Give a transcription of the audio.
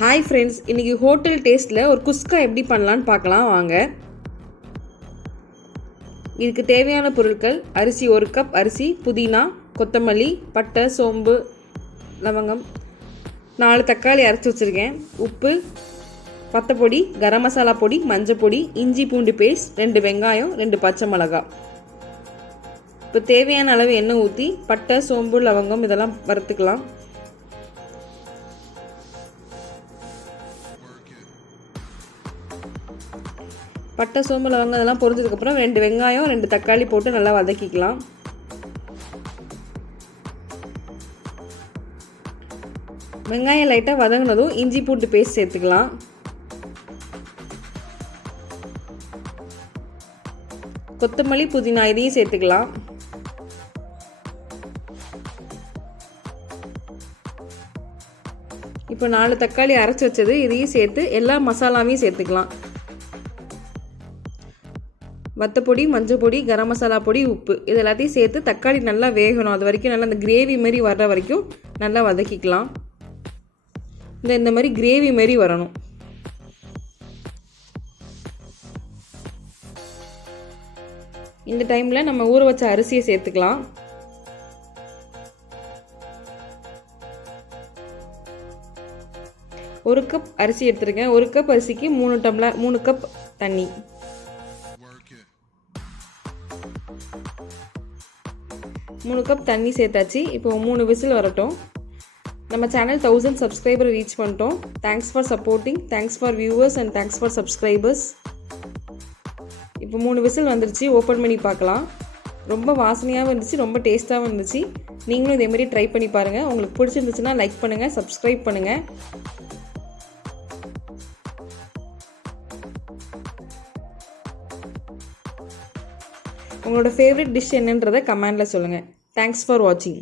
Hi friends இன்றைக்கி hotel டேஸ்ட்டில் ஒரு குஸ்கா எப்படி பண்ணலான்னு பார்க்கலாம் வாங்க. இதுக்கு தேவையான பொருட்கள் அரிசி ஒரு கப் அரிசி புதினா கொத்தமல்லி பட்டை சோம்பு லவங்கம் நாலு தக்காளி அரைச்சி வச்சுருக்கேன். உப்பு பத்தைப்பொடி கரம் மசாலா பொடி மஞ்சள் பொடி இஞ்சி பூண்டு பேஸ்ட் ரெண்டு வெங்காயம் ரெண்டு பச்சை மிளகா இப்போ தேவையான அளவு எண்ணெய் ஊற்றி பட்டை சோம்பு லவங்கம் இதெல்லாம் வறுத்துக்கலாம். பட்டை சோம்பு லவங்கம் அதெல்லாம் பொரிஞ்சதுக்கப்புறம் ரெண்டு வெங்காயம் ரெண்டு தக்காளி போட்டு நல்லா வதக்கிக்கலாம். வெங்காயம் லைட்டாக வதங்கினதும் இஞ்சி பூண்டு பேஸ்ட் சேர்த்துக்கலாம். கொத்தமல்லி புதினா இதையும் சேர்த்துக்கலாம். இப்போ நாலு தக்காளி அரைச்சி வச்சது இதையும் சேர்த்து எல்லா மசாலாவையும் சேர்த்துக்கலாம். வத்தப்பொடி மஞ்சள் பொடி கரம் மசாலா பொடி உப்பு. இது எல்லாத்தையும் சேர்த்து தக்காளி நல்லா வேகணும். அது வரைக்கும் நல்லா அந்த கிரேவி மாரி வர்ற வரைக்கும் நல்லா வதக்கிக்கலாம். இந்த இந்த மாதிரி கிரேவி மாரி வரணும். இந்த டைமில் நம்ம ஊற வச்ச அரிசியை சேர்த்துக்கலாம். ஒரு கப் அரிசி எடுத்துருக்கேன். ஒரு கப் அரிசிக்கு மூணு டம்ளர் மூணு கப் தண்ணி. மூணு கப் தண்ணி சேர்த்தாச்சு. இப்போ மூணு விசில் வரட்டும். நம்ம சேனல் தௌசண்ட் சப்ஸ்கிரைபர் ரீச் பண்ணிட்டோம். Thanks for supporting thanks for viewers and thanks for subscribers இப்போ மூணு விசில் வந்துருச்சு. ஓப்பன் பண்ணி பார்க்கலாம். ரொம்ப வாசனையாகவும் இருந்துச்சு. ரொம்ப டேஸ்ட்டாகவும் இருந்துச்சு. நீங்களும் இதேமாரி ட்ரை பண்ணி பாருங்கள் உங்களுக்கு பிடிச்சிருந்துச்சுன்னா லைக் பண்ணுங்கள் சப்ஸ்கிரைப் பண்ணுங்கள் உங்களோட ஃபேவரட் டிஷ் என்னன்றதை கமெண்டில் சொல்லுங்கள் தேங்க்ஸ் ஃபார் வாட்சிங்